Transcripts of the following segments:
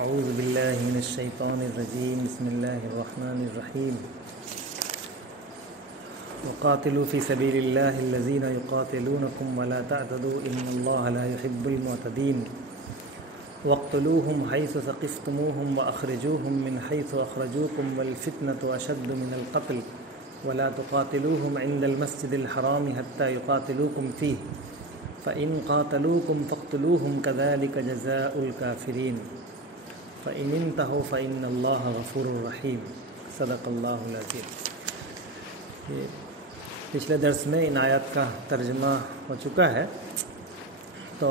اعوذ باللہ من الشیطان الرجیم بسم اللہ الرحمن الرحیم وقاتلوا فی سبیل اللہ الذین یقاتلونکم ولا تعتدوا ان اللہ لا يحب المعتدین واقتلوہم حیث ثقفتموہم واخرجوہم من حیث اخرجوکم والفتنة اشد من القتل ولا تقاتلوہم عند المسجد الحرام حتى يقاتلوکم فیہ فإن قاتلوکم فاقتلوہم كذلك جزاء الكافرین فإن انتهوا فإن اللہ غفور رحیم صدق اللہ العظیم۔ پچھلے درس میں ان آیات کا ترجمہ ہو چکا ہے، تو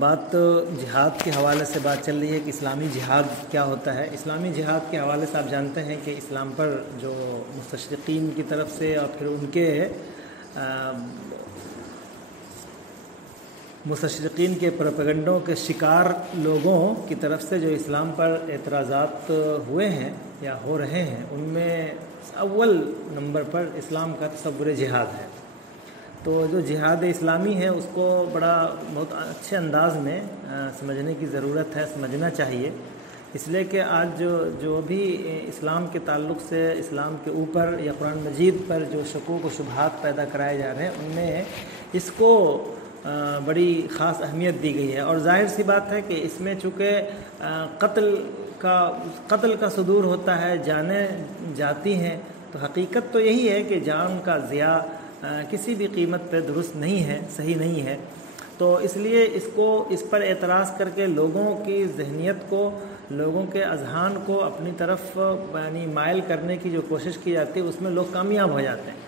بات جہاد کے حوالے سے بات چل رہی ہے کہ اسلامی جہاد کیا ہوتا ہے۔ اسلامی جہاد کے حوالے سے آپ جانتے ہیں کہ اسلام پر جو مستشرقین کی طرف سے اور پھر ان کے مستشرقین کے پروپیگنڈوں کے شکار لوگوں کی طرف سے جو اسلام پر اعتراضات ہوئے ہیں یا ہو رہے ہیں، ان میں اول نمبر پر اسلام کا تصور جہاد ہے۔ تو جو جہاد اسلامی ہے اس کو بہت اچھے انداز میں سمجھنے کی ضرورت ہے، سمجھنا چاہیے، اس لیے کہ آج جو بھی اسلام کے تعلق سے اسلام کے اوپر یا قرآن مجید پر جو شکوک و شبہات پیدا کرائے جا رہے ہیں، ان میں اس کو بڑی خاص اہمیت دی گئی ہے۔ اور ظاہر سی بات ہے کہ اس میں چونکہ قتل کا صدور ہوتا ہے، جانیں جاتی ہیں، تو حقیقت تو یہی ہے کہ جان کا ضیاع کسی بھی قیمت پہ درست نہیں ہے، صحیح نہیں ہے۔ تو اس لیے اس پر اعتراض کر کے لوگوں کی ذہنیت کو، لوگوں کے اذہان کو اپنی طرف یعنی مائل کرنے کی جو کوشش کی جاتی ہے، اس میں لوگ کامیاب ہو جاتے ہیں،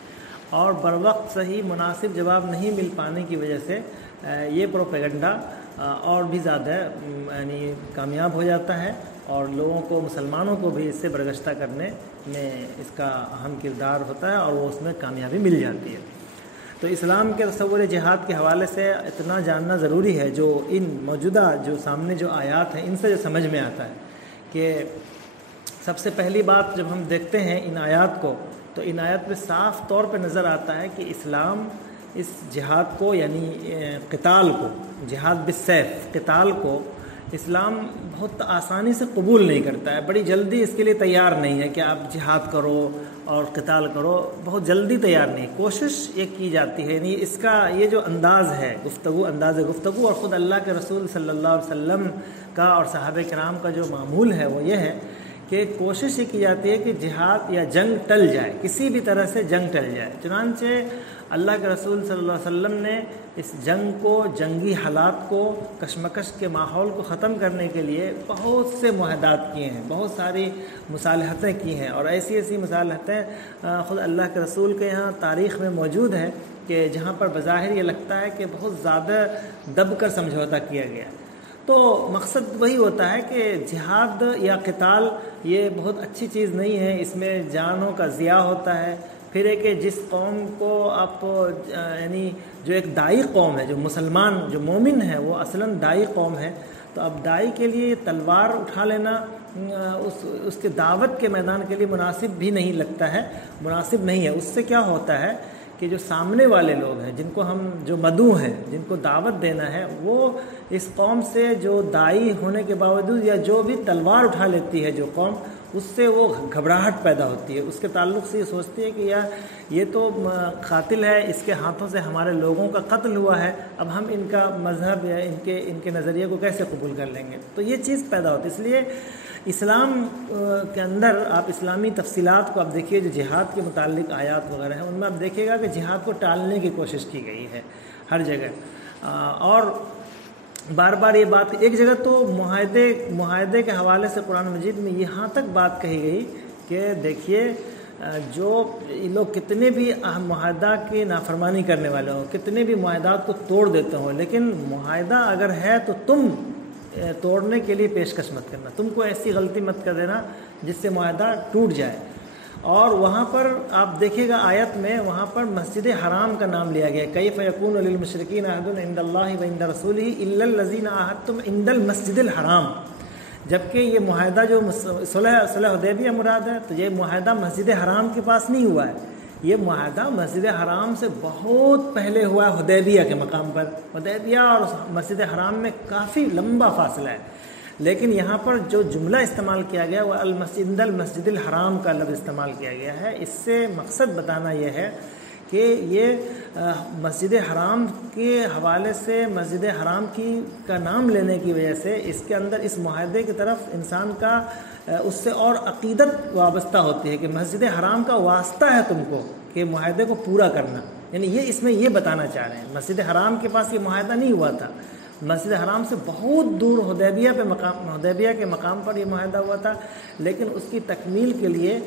اور بروقت صحیح مناسب جواب نہیں مل پانے کی وجہ سے یہ پروپیگنڈا اور بھی زیادہ یعنی کامیاب ہو جاتا ہے، اور لوگوں کو، مسلمانوں کو بھی اس سے برگشتہ کرنے میں اس کا اہم کردار ہوتا ہے، اور وہ اس میں کامیابی مل جاتی ہے۔ تو اسلام کے تصور جہاد کے حوالے سے اتنا جاننا ضروری ہے، جو ان موجودہ جو سامنے جو آیات ہیں ان سے جو سمجھ میں آتا ہے کہ سب سے پہلی بات جب ہم دیکھتے ہیں ان آیات کو، تو ان آیات میں صاف طور پہ نظر آتا ہے کہ اسلام اس جہاد کو، یعنی قتال کو، جہاد بالسیف، قتال کو اسلام بہت آسانی سے قبول نہیں کرتا ہے، بڑی جلدی اس کے لیے تیار نہیں ہے کہ آپ جہاد کرو اور قتال کرو، بہت جلدی تیار نہیں، کوشش یہ کی جاتی ہے۔ یعنی اس کا یہ جو انداز ہے انداز گفتگو، اور خود اللہ کے رسول صلی اللہ علیہ وسلم کا اور صحابہ کرام کا جو معمول ہے وہ یہ ہے کہ کوشش یہ کی جاتی ہے کہ جہاد یا جنگ ٹل جائے، کسی بھی طرح سے جنگ ٹل جائے۔ چنانچہ اللہ کے رسول صلی اللہ علیہ وسلم نے اس جنگ کو، جنگی حالات کو، کشمکش کے ماحول کو ختم کرنے کے لیے بہت سے معاہدات کیے ہیں، بہت ساری مصالحتیں کی ہیں، اور ایسی مصالحتیں خود اللہ کے رسول کے یہاں تاریخ میں موجود ہیں کہ جہاں پر بظاہر یہ لگتا ہے کہ بہت زیادہ دب کر سمجھوتا کیا گیا۔ تو مقصد وہی ہوتا ہے کہ جہاد یا قتال یہ بہت اچھی چیز نہیں ہے، اس میں جانوں کا ضیاع ہوتا ہے۔ پھر ہے کہ جس قوم کو آپ یعنی جو ایک دائی قوم ہے، جو مسلمان، جو مومن ہے، وہ اصلاً دائی قوم ہے، تو اب دائی کے لیے تلوار اٹھا لینا اس کے دعوت کے میدان کے لیے مناسب بھی نہیں لگتا ہے، مناسب نہیں ہے۔ اس سے کیا ہوتا ہے کہ جو سامنے والے لوگ ہیں، جن کو ہم جو مدعو ہیں، جن کو دعوت دینا ہے، وہ اس قوم سے جو دائی ہونے کے باوجود یا جو بھی تلوار اٹھا لیتی ہے جو قوم، اس سے وہ گھبراہٹ پیدا ہوتی ہے، اس کے تعلق سے یہ سوچتی ہے کہ یار یہ تو قاتل ہے، اس کے ہاتھوں سے ہمارے لوگوں کا قتل ہوا ہے، اب ہم ان کا مذہب یا ان کے نظریے کو کیسے قبول کر لیں گے؟ تو یہ چیز پیدا ہوتی ہے۔ اس لیے اسلام کے اندر آپ اسلامی تفصیلات کو آپ دیکھیے، جو جہاد کے متعلق آیات وغیرہ ہیں، ان میں آپ دیکھیے گا کہ جہاد کو ٹالنے کی کوشش کی گئی ہے ہر جگہ، اور بار بار یہ بات، ایک جگہ تو معاہدے کے حوالے سے قرآن مجید میں یہاں تک بات کہی گئی کہ دیکھیے، جو لوگ کتنے بھی معاہدہ کی نافرمانی کرنے والے ہوں، کتنے بھی معاہدات کو توڑ دیتے ہوں، لیکن معاہدہ اگر ہے تو تم توڑنے کے لیے پیشکش مت کرنا، تم کو ایسی غلطی مت کر دینا جس سے معاہدہ ٹوٹ جائے۔ اور وہاں پر آپ دیکھیے گا آیت میں، وہاں پر مسجد حرام کا نام لیا گیا، کیف یکون للمشرکین عہد عند اللہ وعند رسولہ الا الذین عاہدتم عند المسجد الحرام، جبکہ یہ معاہدہ جو صلح حدیبیہ مراد ہے، تو یہ معاہدہ مسجد حرام کے پاس نہیں ہوا ہے، یہ معاہدہ مسجد حرام سے بہت پہلے ہوا ہے، حدیبیہ کے مقام پر۔ حدیبیہ اور مسجد حرام میں کافی لمبا فاصلہ ہے، لیکن یہاں پر جو جملہ استعمال کیا گیا وہ المسجد الحرام کا لفظ استعمال کیا گیا ہے. اس سے مقصد بتانا یہ ہے کہ یہ مسجد حرام کے حوالے سے مسجد حرام کا نام لینے کی وجہ سے اس کے اندر اس معاہدے کی طرف انسان کا اس سے اور عقیدت وابستہ ہوتی ہے کہ مسجد حرام کا واسطہ ہے تم کو کہ معاہدے کو پورا کرنا. یعنی یہ اس میں یہ بتانا چاہ رہے ہیں مسجد حرام کے پاس یہ معاہدہ نہیں ہوا تھا. مسجد حرام سے بہت دور حدیبیہ کے مقام پر یہ معاہدہ ہوا تھا، لیکن اس کی تکمیل کے لیے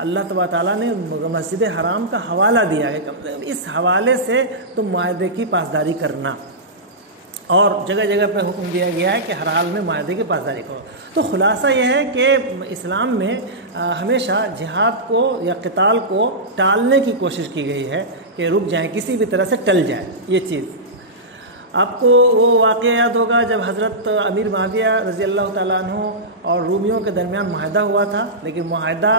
اللہ تبارک تعالیٰ نے مسجد حرام کا حوالہ دیا ہے کہ اس حوالے سے تم معاہدے کی پاسداری کرنا، اور جگہ جگہ پہ حکم دیا گیا ہے کہ ہر حال میں معاہدے کی پاسداری کرو. تو خلاصہ یہ ہے کہ اسلام میں ہمیشہ جہاد کو یا قتال کو ٹالنے کی کوشش کی گئی ہے کہ رک جائیں، کسی بھی طرح سے ٹل جائے یہ چیز. آپ کو وہ واقعہ یاد ہوگا جب حضرت امیر معاویہ رضی اللہ تعالیٰ عنہ اور رومیوں کے درمیان معاہدہ ہوا تھا، لیکن معاہدہ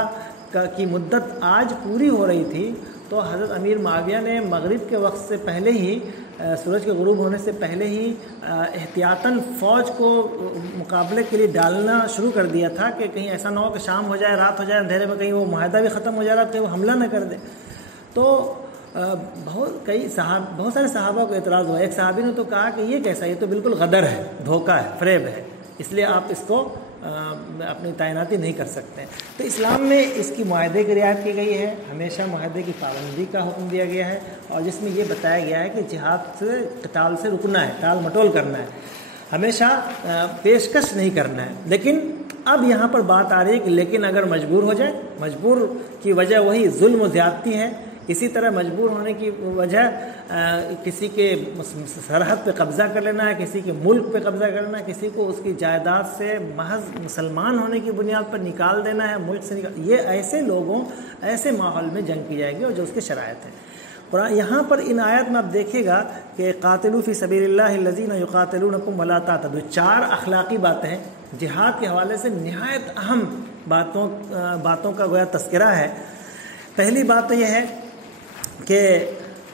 کی مدت آج پوری ہو رہی تھی تو حضرت امیر معاویہ نے مغرب کے وقت سے پہلے ہی، سورج کے غروب ہونے سے پہلے ہی احتیاطاً فوج کو مقابلے کے لیے ڈالنا شروع کر دیا تھا کہ کہیں ایسا نہ ہو کہ شام ہو جائے، رات ہو جائے، اندھیرے میں کہیں وہ معاہدہ بھی ختم ہو جا رہا، کہیں وہ حملہ نہ کر دے. تو بہت سارے صحابہ کو اعتراض ہوا. ایک صحابی نے تو کہا کہ یہ کیسا، یہ تو بالکل غدر ہے، دھوکہ ہے، فریب ہے، اس لیے آپ اس کو اپنی تعیناتی نہیں کر سکتے. تو اسلام میں اس کی معاہدے کی رعایت کی گئی ہے، ہمیشہ معاہدے کی پابندی کا حکم دیا گیا ہے، اور جس میں یہ بتایا گیا ہے کہ جہاد سے قتال سے رکنا ہے، ٹال مٹول کرنا ہے، ہمیشہ پیشکش نہیں کرنا ہے. لیکن اب یہاں پر بات آ رہی ہے کہ لیکن اگر مجبور ہو جائے، مجبور کی وجہ وہی ظلم و زیادتی ہے. اسی طرح مجبور ہونے کی وجہ کسی کے سرحد پہ قبضہ کر لینا ہے، کسی کے ملک پہ قبضہ کرنا ہے، کسی کو اس کی جائیداد سے محض مسلمان ہونے کی بنیاد پر نکال دینا ہے، ملک سے نکال. یہ ایسے لوگوں، ایسے ماحول میں جنگ کی جائے گی اور جو اس کے شرائط ہیں. قرآن یہاں پر ان آیات میں آپ دیکھیے گا کہ قاتلوا فی سبیل اللہ الذین یقاتلونکم ولا تعتدوا، 4 اخلاقی باتیں ہیں جہاد کے حوالے سے نہایت اہم باتوں کا گویا تذکرہ ہے. پہلی بات تو یہ ہے کہ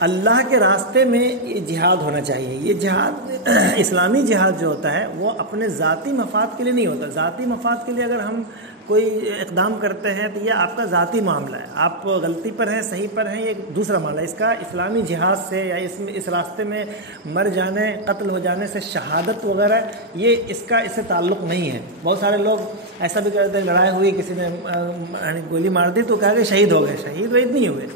اللہ کے راستے میں یہ جہاد ہونا چاہیے. یہ جہاد، اسلامی جہاد جو ہوتا ہے وہ اپنے ذاتی مفاد کے لیے نہیں ہوتا. ذاتی مفاد کے لیے اگر ہم کوئی اقدام کرتے ہیں تو یہ آپ کا ذاتی معاملہ ہے، آپ غلطی پر ہیں، صحیح پر ہیں، یہ ایک دوسرا معاملہ ہے. اس کا اسلامی جہاد سے یا اس راستے میں مر جانے، قتل ہو جانے سے، شہادت وغیرہ، یہ اس سے تعلق نہیں ہے. بہت سارے لوگ ایسا بھی کرتے ہیں، لڑائی ہوئی، کسی نے گولی مار دی تو کہا کہ شہید ہو گئے. شہید وہید نہیں ہوئے،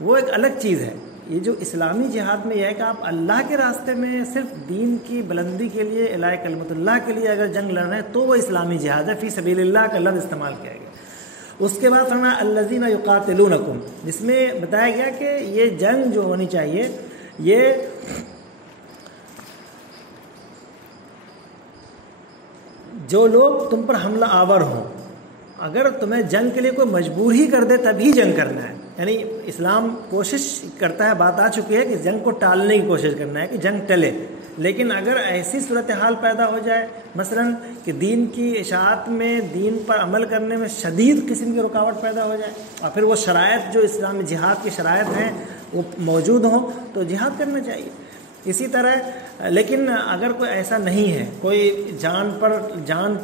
وہ ایک الگ چیز ہے. یہ جو اسلامی جہاد میں یہ ہے کہ آپ اللہ کے راستے میں صرف دین کی بلندی کے لیے، اعلاء کلمت اللہ کے لیے اگر جنگ لڑ رہے ہیں تو وہ اسلامی جہاد ہے. فی سبیل اللہ کا لفظ استعمال کیا گیا. اس کے بعد فرمایا الذین یقاتلونکم، جس میں بتایا گیا کہ یہ جنگ جو ہونی چاہیے یہ جو لوگ تم پر حملہ آور ہوں. اگر تمہیں جنگ کے لیے کوئی مجبور ہی کر دے تبھی جنگ کرنا ہے. یعنی اسلام کوشش کرتا ہے، بات آ چکی ہے کہ جنگ کو ٹالنے کی کوشش کرنا ہے کہ جنگ ٹلے. لیکن اگر ایسی صورتحال پیدا ہو جائے مثلا کہ دین کی اشاعت میں، دین پر عمل کرنے میں شدید قسم کی رکاوٹ پیدا ہو جائے اور پھر وہ شرائط جو اسلامی جہاد کی شرائط ہیں وہ موجود ہوں تو جہاد کرنا چاہیے. اسی طرح لیکن اگر کوئی ایسا نہیں ہے، کوئی جان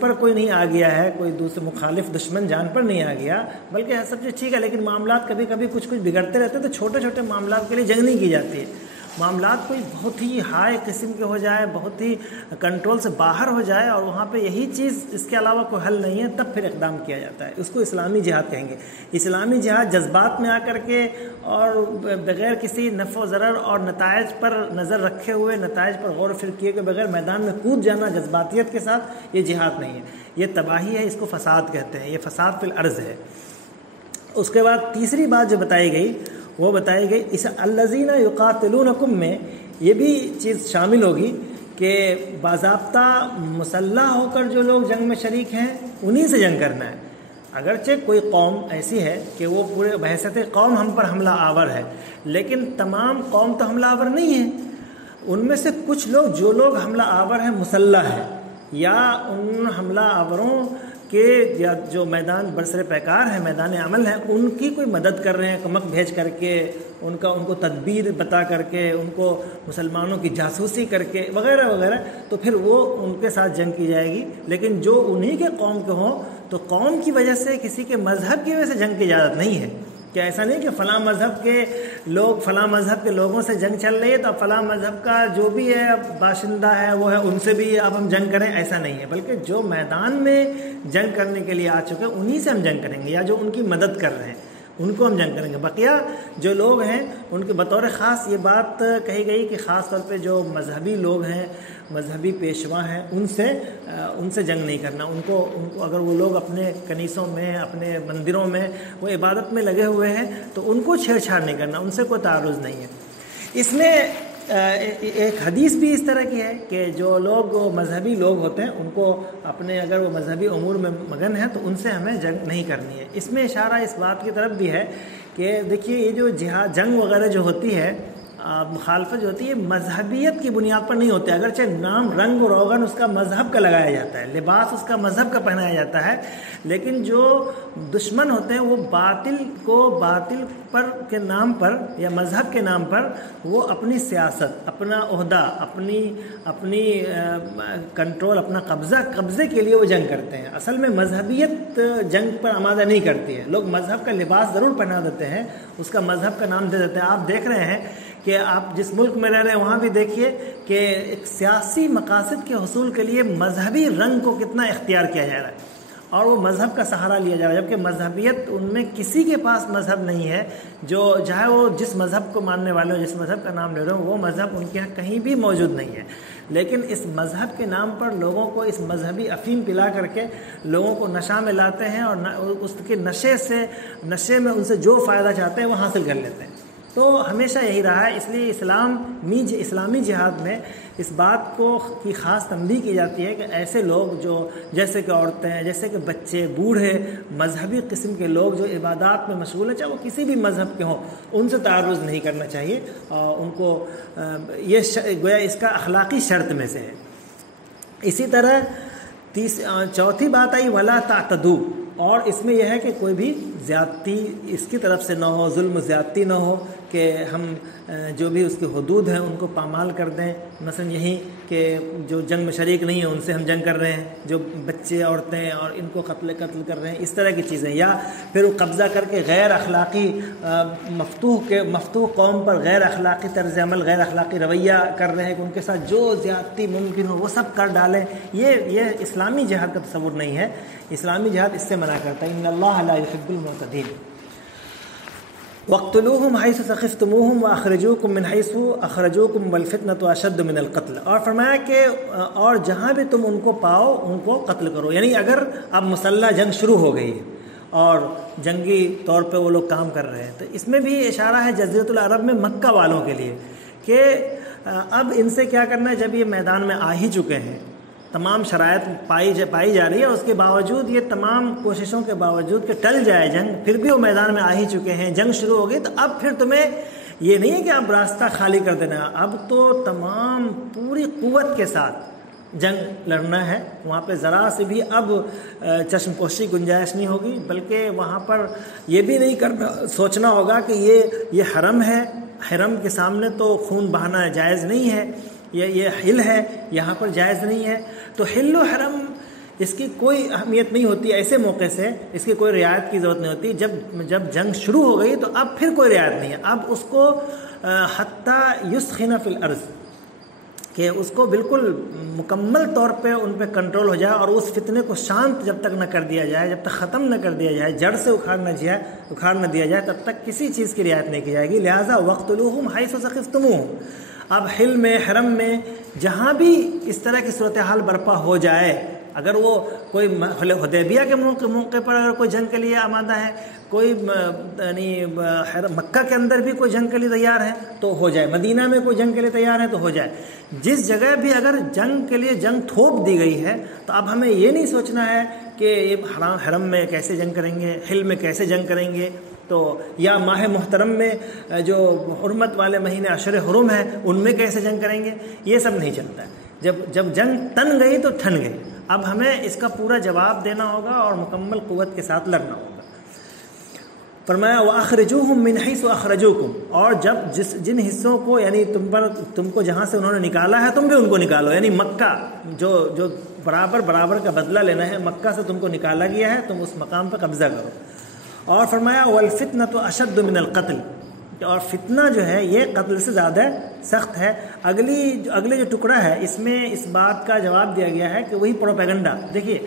پر کوئی نہیں آ گیا ہے، کوئی دوسرے مخالف دشمن جان پر نہیں آ گیا، بلکہ سب چیز ٹھیک ہے، لیکن معاملات کبھی کبھی کچھ بگڑتے رہتے ہیں تو چھوٹے چھوٹے معاملات کے لیے جنگ نہیں کی جاتی ہے. معاملات کوئی بہت ہی ہائی قسم کے ہو جائے، بہت ہی کنٹرول سے باہر ہو جائے اور وہاں پہ یہی چیز اس کے علاوہ کوئی حل نہیں ہے، تب پھر اقدام کیا جاتا ہے. اس کو اسلامی جہاد کہیں گے. اسلامی جہاد جذبات میں آ کر کے اور بغیر کسی نفع و ضرر اور نتائج پر نظر رکھے ہوئے، نتائج پر غور و فکر کیے کے بغیر میدان میں کود جانا جذباتیت کے ساتھ، یہ جہاد نہیں ہے، یہ تباہی ہے. اس کو فساد کہتے ہیں، یہ فساد فی الارض ہے. اس کے بعد تیسری بات جو بتائی گئی وہ بتائی گئی اس الذین یقاتلونکم میں یہ بھی چیز شامل ہوگی کہ باضابطہ مسلح ہو کر جو لوگ جنگ میں شریک ہیں انہی سے جنگ کرنا ہے. اگرچہ کوئی قوم ایسی ہے کہ وہ پورے بحیثیت قوم ہم پر حملہ آور ہے، لیکن تمام قوم تو حملہ آور نہیں ہے. ان میں سے کچھ لوگ، جو لوگ حملہ آور ہیں، مسلح ہے، یا ان حملہ آوروں کہ یا جو میدان برسر پیکار ہے، میدان عمل ہے، ان کی کوئی مدد کر رہے ہیں، کمک بھیج کر کے، ان کو تدبیر بتا کر کے، ان کو مسلمانوں کی جاسوسی کر کے وغیرہ وغیرہ، تو پھر وہ ان کے ساتھ جنگ کی جائے گی۔ لیکن جو انہی کے قوم کے ہوں تو قوم کی وجہ سے، کسی کے مذہب کی وجہ سے جنگ کی اجازت نہیں ہے۔ کہ ایسا نہیں کہ فلاں مذہب کے لوگوں سے جنگ چل رہی ہے تو اب فلاں مذہب کا جو بھی ہے اب باشندہ ہے وہ ہے، ان سے بھی اب ہم جنگ کریں، ایسا نہیں ہے۔ بلکہ جو میدان میں جنگ کرنے کے لیے آ چکے ہیں انہی سے ہم جنگ کریں گے، یا جو ان کی مدد کر رہے ہیں ان کو ہم جنگ کریں گے۔ بقیہ جو لوگ ہیں ان کے بطور خاص یہ بات کہی گئی کہ خاص طور پہ جو مذہبی لوگ ہیں، مذہبی پیشوا ہیں، ان سے جنگ نہیں کرنا۔ ان کو اگر وہ لوگ اپنے کنیسوں میں، اپنے مندروں میں وہ عبادت میں لگے ہوئے ہیں تو ان کو چھیڑ چھاڑ نہیں کرنا، ان سے کوئی تعارض نہیں ہے۔ اس میں ایک حدیث بھی اس طرح کی ہے کہ جو لوگ مذہبی لوگ ہوتے ہیں ان کو اپنے، اگر وہ مذہبی امور میں مگن ہیں تو ان سے ہمیں جنگ نہیں کرنی ہے۔ اس میں اشارہ اس بات کی طرف بھی ہے کہ دیکھیے یہ جو جنگ وغیرہ جو ہوتی ہے، مخالفت جو ہوتی ہے مذہبیت کی بنیاد پر نہیں ہوتی، اگرچہ نام رنگ و روغن اس کا مذہب کا لگایا جاتا ہے، لباس اس کا مذہب کا پہنایا جاتا ہے، لیکن جو دشمن ہوتے ہیں وہ باطل کے نام پر یا مذہب کے نام پر وہ اپنی سیاست، اپنا عہدہ، اپنی کنٹرول، اپنا قبضے کے لیے وہ جنگ کرتے ہیں۔ اصل میں مذہبیت جنگ پر آمادہ نہیں کرتی ہے۔ لوگ مذہب کا لباس ضرور پہنا دیتے ہیں، اس کا مذہب کا نام دے دیتے ہیں۔ آپ دیکھ رہے ہیں کہ آپ جس ملک میں رہ رہے ہیں وہاں بھی دیکھیے کہ ایک سیاسی مقاصد کے حصول کے لیے مذہبی رنگ کو کتنا اختیار کیا جا رہا ہے اور وہ مذہب کا سہارا لیا جا رہا ہے، جبکہ مذہبیت ان میں کسی کے پاس مذہب نہیں ہے، جو چاہے وہ جس مذہب کو ماننے والے ہوں، جس مذہب کا نام لے رہے ہوں، وہ مذہب ان کے یہاں کہیں بھی موجود نہیں ہے۔ لیکن اس مذہب کے نام پر لوگوں کو اس مذہبی افیم پلا کر کے لوگوں کو نشہ میں لاتے ہیں اور اس کے نشے میں ان سے جو فائدہ چاہتے ہیں وہ حاصل کر لیتے ہیں۔ تو ہمیشہ یہی رہا ہے، اس لیے اسلامی جہاد میں اس بات کی خاص تنبیہ کی جاتی ہے کہ ایسے لوگ جو جیسے کہ عورتیں، جیسے کہ بچے، بوڑھے، مذہبی قسم کے لوگ جو عبادات میں مشغول ہیں، چاہے وہ کسی بھی مذہب کے ہوں، ان سے تعرض نہیں کرنا چاہیے، اور ان کو یہ گویا اس کا اخلاقی شرط میں سے ہے۔ اسی طرح چوتھی بات آئی ولا تعتدوا، اور اس میں یہ ہے کہ کوئی بھی زیادتی اس کی طرف سے نہ ہو، ظلم و زیادتی نہ ہو کہ ہم جو بھی اس کے حدود ہیں ان کو پامال کر دیں۔ مثلا یہی کہ جو جنگ میں شریک نہیں ہیں ان سے ہم جنگ کر رہے ہیں، جو بچے، عورتیں اور ان کو قتل کر رہے ہیں، اس طرح کی چیزیں، یا پھر وہ قبضہ کر کے غیر اخلاقی مفتوح قوم پر غیر اخلاقی طرز عمل، غیر اخلاقی رویہ کر رہے ہیں کہ ان کے ساتھ جو زیادتی ممکن ہو وہ سب کر ڈالیں۔ یہ اسلامی جہاد کا تصور نہیں ہے۔ اسلامی جہاد اس سے منع کرتا ہے، ان اللہ لا يحب المعتدین۔ وَاقْتُلُوهُمْ حَيْثُ ثَقِفْتُمُوهُمْ وَأَخْرِجُوكُمْ مِنْ حَيْثُ أَخْرَجُوكُمْ وَالْفِتْنَةُ أَشَدُّ مِنَ الْقَتْلِ، اور فرمایا کہ اور جہاں بھی تم ان کو پاؤ ان کو قتل کرو۔ یعنی اگر اب مسلح جنگ شروع ہو گئی ہے اور جنگی طور پہ وہ لوگ کام کر رہے ہیں، تو اس میں بھی اشارہ ہے جزیرۃ العرب میں مکہ والوں کے لیے کہ اب ان سے کیا کرنا ہے۔ جب یہ میدان میں آ ہی چکے ہیں، تمام شرائط پائی جا رہی ہے، اس کے باوجود یہ تمام کوششوں کے باوجود کہ ٹل جائے جنگ، پھر بھی وہ میدان میں آ ہی چکے ہیں، جنگ شروع ہو گئی، تو اب پھر تمہیں یہ نہیں ہے کہ اب راستہ خالی کر دینا، اب تو تمام پوری قوت کے ساتھ جنگ لڑنا ہے۔ وہاں پہ ذرا سے بھی اب چشم پوشی گنجائش نہیں ہوگی، بلکہ وہاں پر یہ بھی نہیں سوچنا ہوگا کہ یہ حرم ہے، حرم کے سامنے تو خون بہانا جائز نہیں ہے، یہ حل ہے، یہاں پر جائز نہیں ہے۔ تو حل و حرم اس کی کوئی اہمیت نہیں ہوتی، ایسے موقع سے اس کی کوئی رعایت کی ضرورت نہیں ہوتی۔ جب جنگ شروع ہو گئی تو اب پھر کوئی رعایت نہیں ہے، اب اس کو حتیٰ یسخن فی الارض، کہ اس کو بالکل مکمل طور پہ ان پہ کنٹرول ہو جائے، اور اس فتنے کو شانت جب تک نہ کر دیا جائے، جب تک ختم نہ کر دیا جائے، جڑ سے اکھاڑ نہ دیا جائے، تب تک کسی چیز کی رعایت نہیں کی جائے گی۔ لہٰذا وَاقْتُلُوهُمْ حَيْثُ ثَقِفْتُمُوهُمْ، اب حل میں، حرم میں، جہاں بھی اس طرح کی صورتحال برپا ہو جائے، اگر وہ کوئی حدیبیہ کے موقع پر اگر کوئی جنگ کے لیے آمادہ ہے، کوئی یعنی مکہ کے اندر بھی کوئی جنگ کے لیے تیار ہے تو ہو جائے، مدینہ میں کوئی جنگ کے لیے تیار ہے تو ہو جائے، جس جگہ بھی اگر جنگ کے لیے جنگ تھوپ دی گئی ہے تو اب ہمیں یہ نہیں سوچنا ہے کہ یہ حرم میں کیسے جنگ کریں گے، حل میں کیسے جنگ کریں گے، تو یا ماہ محترم میں جو حرمت والے مہینے اشہر حرم ہیں ان میں کیسے جنگ کریں گے، یہ سب نہیں چلتا ہے۔ جب جنگ تن گئی تو ٹھن گئی، اب ہمیں اس کا پورا جواب دینا ہوگا اور مکمل قوت کے ساتھ لڑنا ہوگا۔ فرمایا وَأَخْرِجُوهُم مِّنْ حَيْثُ أَخْرَجُوكُمْ، اور جب جن حصوں کو یعنی تم کو جہاں سے انہوں نے نکالا ہے تم بھی ان کو نکالو، یعنی مکہ جو برابر کا بدلہ لینا ہے، مکہ سے تم کو نکالا گیا ہے، تم اس مقام پہ قبضہ کرو۔ اور فرمایا وَالْفِتْنَةُ أَشَدُّ مِنَ الْقَتْلِ، اور فتنہ جو ہے یہ قتل سے زیادہ سخت ہے۔ اگلے جو ٹکڑا ہے اس میں اس بات کا جواب دیا گیا ہے کہ وہی پروپیگنڈا، دیکھیے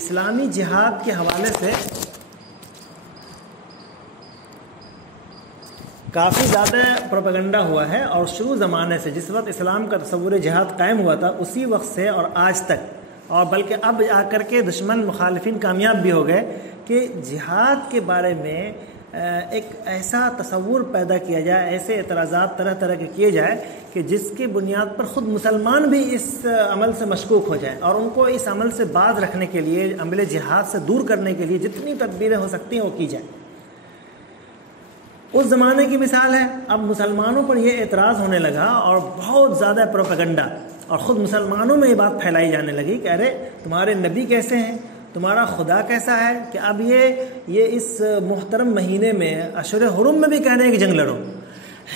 اسلامی جہاد کے حوالے سے کافی زیادہ پروپیگنڈا ہوا ہے، اور شروع زمانے سے جس وقت اسلام کا تصور جہاد قائم ہوا تھا اسی وقت سے اور آج تک، اور بلکہ اب آ کر کے دشمن مخالفین کامیاب بھی ہو گئے کہ جہاد کے بارے میں ایک ایسا تصور پیدا کیا جائے، ایسے اعتراضات طرح طرح کے کیے جائے کہ جس کی بنیاد پر خود مسلمان بھی اس عمل سے مشکوک ہو جائیں، اور ان کو اس عمل سے باز رکھنے کے لیے، عمل جہاد سے دور کرنے کے لیے جتنی تدبیریں ہو سکتی ہیں وہ کی جائیں۔ اس زمانے کی مثال ہے، اب مسلمانوں پر یہ اعتراض ہونے لگا اور بہت زیادہ پروپیگنڈا، اور خود مسلمانوں میں یہ بات پھیلائی جانے لگی کہ ارے تمہارے نبی کیسے ہیں، تمہارا خدا کیسا ہے کہ اب یہ اس محترم مہینے میں اشہر حرم میں بھی کہہ رہے ہیں کہ جنگ لڑو،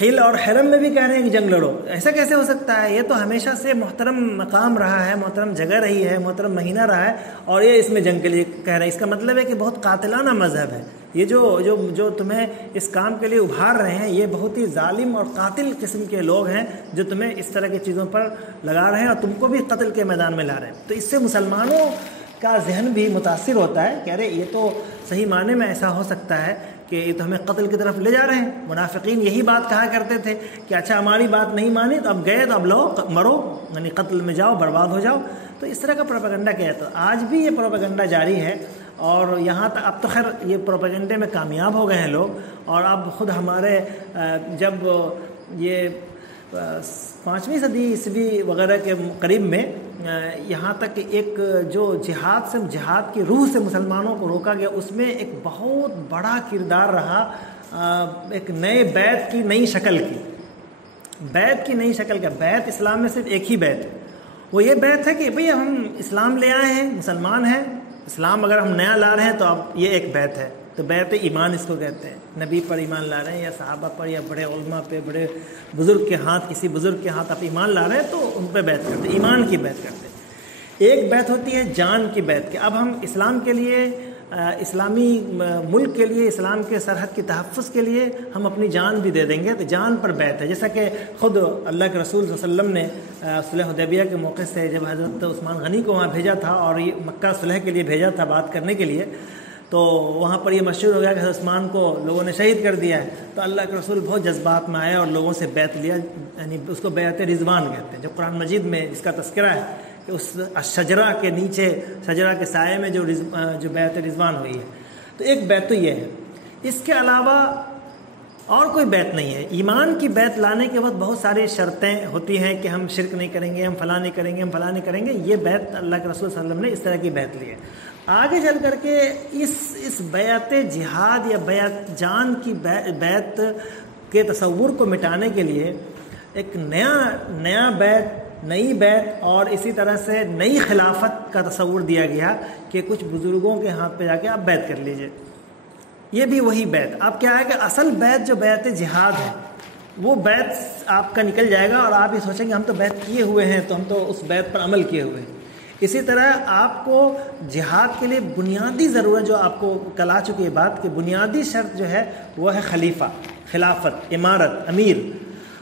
حل اور حرم میں بھی کہہ رہے ہیں کہ جنگ لڑو، ایسا کیسے ہو سکتا ہے؟ یہ تو ہمیشہ سے محترم مقام رہا ہے، محترم جگہ رہی ہے، محترم مہینہ رہا ہے، اور یہ اس میں جنگ کے لیے کہہ رہے ہیں۔ اس کا مطلب ہے کہ بہت قاتلانہ مذہب ہے یہ، جو تمہیں اس کام کے لیے ابھار رہے ہیں یہ بہت ہی ظالم اور قاتل قسم کے لوگ ہیں جو تمہیں اس طرح کی چیزوں پر لگا رہے ہیں اور تم کو بھی قتل کے میدان میں لا رہے ہیں۔ تو اس سے مسلمانوں کا ذہن بھی متاثر ہوتا ہے کہ ارے یہ تو صحیح معنی میں ایسا ہو سکتا ہے کہ یہ تو ہمیں قتل کی طرف لے جا رہے ہیں۔ منافقین یہی بات کہا کرتے تھے کہ اچھا ہماری بات نہیں مانی تو اب گئے تو اب لو مرو، یعنی قتل میں جاؤ، برباد ہو جاؤ۔ تو اس طرح کا پروپیگنڈا کیا ہے، تو آج بھی یہ پروپیگنڈا جاری ہے، اور یہاں تک اب تو خیر یہ پروپیگنڈے میں کامیاب ہو گئے ہیں لوگ، اور اب خود ہمارے جب یہ 5ویں صدی عیسوی وغیرہ کے قریب میں یہاں تک ایک جو جہاد کی روح سے مسلمانوں کو روکا گیا، اس میں ایک بہت بڑا کردار رہا ایک نئے بیت کی نئی شکل کی، بیت کی نئی شکل کا۔ بیت اسلام میں صرف ایک ہی بیت ہے، وہ یہ بیت ہے کہ بھئی ہم اسلام لے آئے ہیں، مسلمان ہیں، اسلام اگر ہم نیا لا رہے ہیں تو اب یہ ایک بیت ہے، تو بیت ایمان اس کو کہتے ہیں۔ نبی پر ایمان لا رہے ہیں یا صحابہ پر یا بڑے علماء پہ، بڑے بزرگ کے ہاتھ، کسی بزرگ کے ہاتھ آپ ایمان لا رہے ہیں تو ان پہ بیت کرتے ہیں، ایمان کی بیت کرتے ہیں۔ ایک بیت ہوتی ہے جان کی بیت کہ اب ہم اسلام کے لیے، اسلامی ملک کے لیے، اسلام کے سرحد کے تحفظ کے لیے ہم اپنی جان بھی دے دیں گے، تو جان پر بیت ہے۔ جیسا کہ خود اللہ کے رسول صلی اللہ علیہ وسلم نے صلح حدیبیہ کے موقع سے جب حضرت عثمان غنی کو وہاں بھیجا تھا اور یہ مکہ صلح کے لیے بھیجا تھا بات کرنے کے لیے، تو وہاں پر یہ مشہور ہو گیا کہ حضرت عثمان کو لوگوں نے شہید کر دیا ہے، تو اللہ کے رسول بہت جذبات میں آئے اور لوگوں سے بیعت لیا، یعنی اس کو بیعت رضوان کہتے ہیں، جو قرآن مجید میں جس کا تذکرہ ہے کہ اس شجرہ کے نیچے، شجرہ کے سائے میں جو بیعت رضوان ہوئی ہے۔ تو ایک بیعت تو یہ ہے، اس کے علاوہ اور کوئی بیعت نہیں ہے۔ ایمان کی بیعت لانے کے وقت بہت ساری شرطیں ہوتی ہیں کہ ہم شرک نہیں کریں گے، ہم فلاں نہیں کریں گے، ہم فلاں نہیں کریں گے۔ یہ بیعت اللہ کے رسول صلی اللہ علیہ وسلم نے اس طرح کی بیعت لی ہے۔ آگے چل کر کے اس بیعت جہاد یا بیعت جان کی بیعت کے تصور کو مٹانے کے لیے ایک نیا بیعت، نئی بیعت اور اسی طرح سے نئی خلافت کا تصور دیا گیا کہ کچھ بزرگوں کے ہاتھ پہ جا کے آپ بیعت کر لیجئے۔ یہ بھی وہی بیعت۔ اب کیا ہے کہ اصل بیعت جو بیعت جہاد ہے وہ بیعت آپ کا نکل جائے گا اور آپ یہ سوچیں گے ہم تو بیعت کیے ہوئے ہیں، تو ہم تو اس بیعت پر عمل کیے ہوئے ہیں۔ اسی طرح آپ کو جہاد کے لیے بنیادی ضرورت، جو آپ کو کل آ چکی ہے بات، کہ بنیادی شرط جو ہے وہ ہے خلیفہ، خلافت، امارت، امیر۔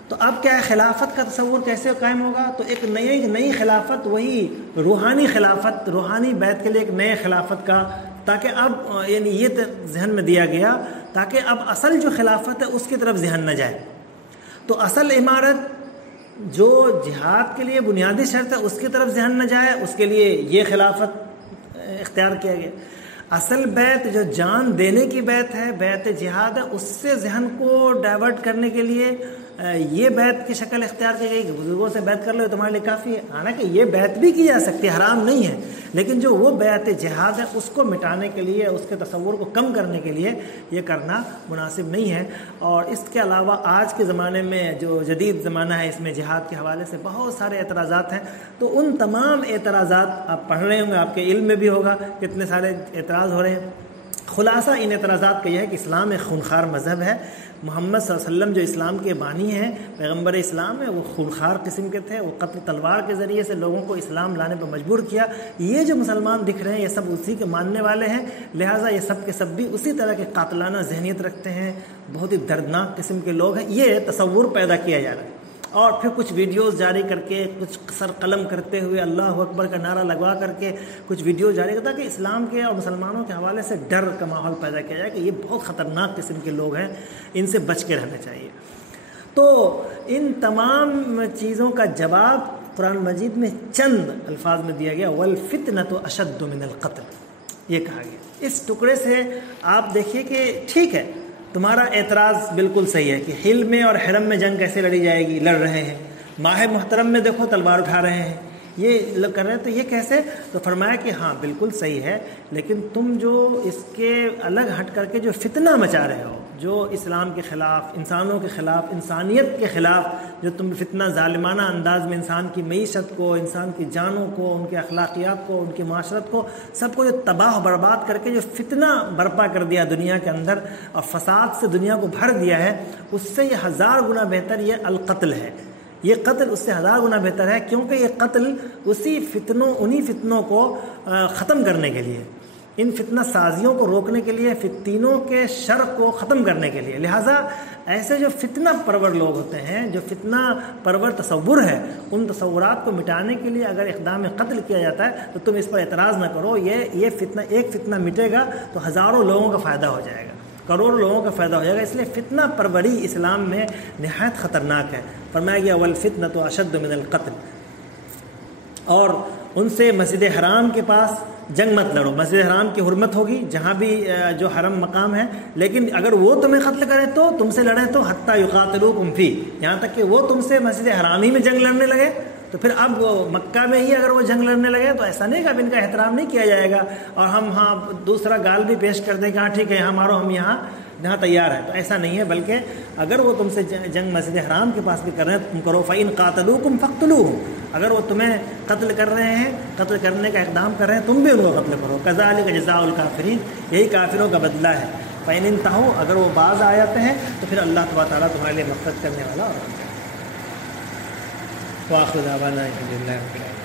تو اب کیا ہے، خلافت کا تصور کیسے قائم ہوگا؟ تو ایک نئی خلافت، وہی روحانی خلافت، روحانی بیعت کے لیے ایک نئے خلافت کا، تاکہ اب یعنی یہ ذہن میں دیا گیا تاکہ اب اصل جو خلافت ہے اس کی طرف ذہن نہ جائے۔ تو اصل عمارت جو جہاد کے لیے بنیادی شرط ہے اس کی طرف ذہن نہ جائے، اس کے لیے یہ خلافت اختیار کیا گیا۔ اصل بیعت جو جان دینے کی بیعت ہے، بیعت جہاد ہے، اس سے ذہن کو ڈائیورٹ کرنے کے لیے یہ بیعت کی شکل اختیار کی گئی کہ بزرگوں سے بیعت کر لو تمہارے لیے کافی ہے، حالانکہ یہ بیعت بھی کی جا سکتی ہے، حرام نہیں ہے، لیکن جو وہ بیعت جہاد ہے اس کو مٹانے کے لیے، اس کے تصور کو کم کرنے کے لیے یہ کرنا مناسب نہیں ہے۔ اور اس کے علاوہ آج کے زمانے میں جو جدید زمانہ ہے، اس میں جہاد کے حوالے سے بہت سارے اعتراضات ہیں، تو ان تمام اعتراضات آپ پڑھ رہے ہوں گے، آپ کے علم میں بھی ہوگا کتنے سارے اعتراض ہو رہے ہیں۔ خلاصہ ان اعتراضات کا یہ ہے کہ اسلام ایک خونخوار مذہب ہے، محمد صلی اللہ علیہ وسلم جو اسلام کے بانی ہیں، پیغمبر اسلام ہے، وہ خونخوار قسم کے تھے، وہ قتل تلوار کے ذریعے سے لوگوں کو اسلام لانے پر مجبور کیا۔ یہ جو مسلمان دکھ رہے ہیں یہ سب اسی کے ماننے والے ہیں، لہٰذا یہ سب کے سب بھی اسی طرح کے قاتلانہ ذہنیت رکھتے ہیں، بہت ہی دردناک قسم کے لوگ ہیں، یہ تصور پیدا کیا جا رہا ہے۔ اور پھر کچھ ویڈیوز جاری کر کے، کچھ سر قلم کرتے ہوئے اللہ اکبر کا نعرہ لگوا کر کے کچھ ویڈیو جاری کرتا کہ اسلام کے اور مسلمانوں کے حوالے سے ڈر کا ماحول پیدا کیا جائے کہ یہ بہت خطرناک قسم کے لوگ ہیں، ان سے بچ کے رہنا چاہیے۔ تو ان تمام چیزوں کا جواب قرآن مجید میں چند الفاظ میں دیا گیا، وَالْفِتْنَةُ أَشَدُّ مِنَ الْقَتْلِ، یہ کہا گیا۔ اس ٹکڑے سے آپ دیکھیے کہ ٹھیک ہے، تمہارا اعتراض بالکل صحیح ہے کہ حل میں اور حرم میں جنگ کیسے لڑی جائے گی، لڑ رہے ہیں، ماہ محترم میں دیکھو تلوار اٹھا رہے ہیں، یہ کر رہے ہیں، تو یہ کیسے؟ تو فرمایا کہ ہاں بالکل صحیح ہے، لیکن تم جو اس کے الگ ہٹ کر کے جو فتنہ مچا رہے ہو، جو اسلام کے خلاف، انسانوں کے خلاف، انسانیت کے خلاف جو تم فتنہ ظالمانہ انداز میں انسان کی معیشت کو، انسان کی جانوں کو، ان کے اخلاقیات کو، ان کی معاشرت کو، سب کو جو تباہ و برباد کر کے جو فتنہ برپا کر دیا دنیا کے اندر اور فساد سے دنیا کو بھر دیا ہے، اس سے یہ 1000 گنا بہتر یہ القتل ہے۔ یہ قتل اس سے 1000 گنا بہتر ہے، کیونکہ یہ قتل انہی فتنوں کو ختم کرنے کے لیے، ان فتنہ سازیوں کو روکنے کے لیے، فتنوں کے شر کو ختم کرنے کے لیے۔ لہٰذا ایسے جو فتنہ پرور لوگ ہوتے ہیں، جو فتنہ پرور تصور ہے، ان تصورات کو مٹانے کے لیے اگر اقدام قتل کیا جاتا ہے تو تم اس پر اعتراض نہ کرو، یہ فتنہ، ایک فتنہ مٹے گا تو ہزاروں لوگوں کا فائدہ ہو جائے گا، کروڑوں لوگوں کا فائدہ ہو جائے گا۔ اس لیے فتنہ پروری اسلام میں نہایت خطرناک ہے۔ فرمایا گیا وَالْفِتْنَةُ أَشَدُّ مِنَ الْقَتْلِ، اور ان سے مسجد حرام کے پاس جنگ مت لڑو۔ مسجد حرام کی حرمت ہوگی جہاں بھی جو حرم مقام ہے، لیکن اگر وہ تمہیں قتل کریں تو تم سے لڑیں تو حتیٰ یقاتلوکم فی، یہاں تک کہ وہ تم سے مسجد حرام ہی میں جنگ لڑنے لگے، تو پھر اب مکہ میں ہی اگر وہ جنگ لڑنے لگے تو ایسا نہیں کہ اب ان کا احترام نہیں کیا جائے گا اور ہم ہاں دوسرا گال بھی پیش کر دیں کہ ہاں ٹھیک ہے یہاں مارو، ہم یہاں تیار ہے، تو ایسا نہیں ہے، بلکہ اگر وہ تم سے جنگ مسجد حرام کے پاس بھی کر رہے ہیں تم کرو۔ فَإِن قَاتَلُوكُمْ فَاقْتُلُوهُمْ، اگر وہ تمہیں قتل کر رہے ہیں، قتل کرنے کا اقدام کر رہے ہیں، تم بھی ان کو قتل کرو۔ كَذَلِكَ جَزَاءُ الْكَافِرِينَ، یہی کافروں کا بدلہ ہے۔ فَإِنِ انْتَهُوا، اگر وہ باز آ جاتے ہیں تو پھر اللہ تبارک تعالیٰ تمہارے لیے مغفرت کرنے والا اور وآخر دعوانا الحمد للہ رب العالمین۔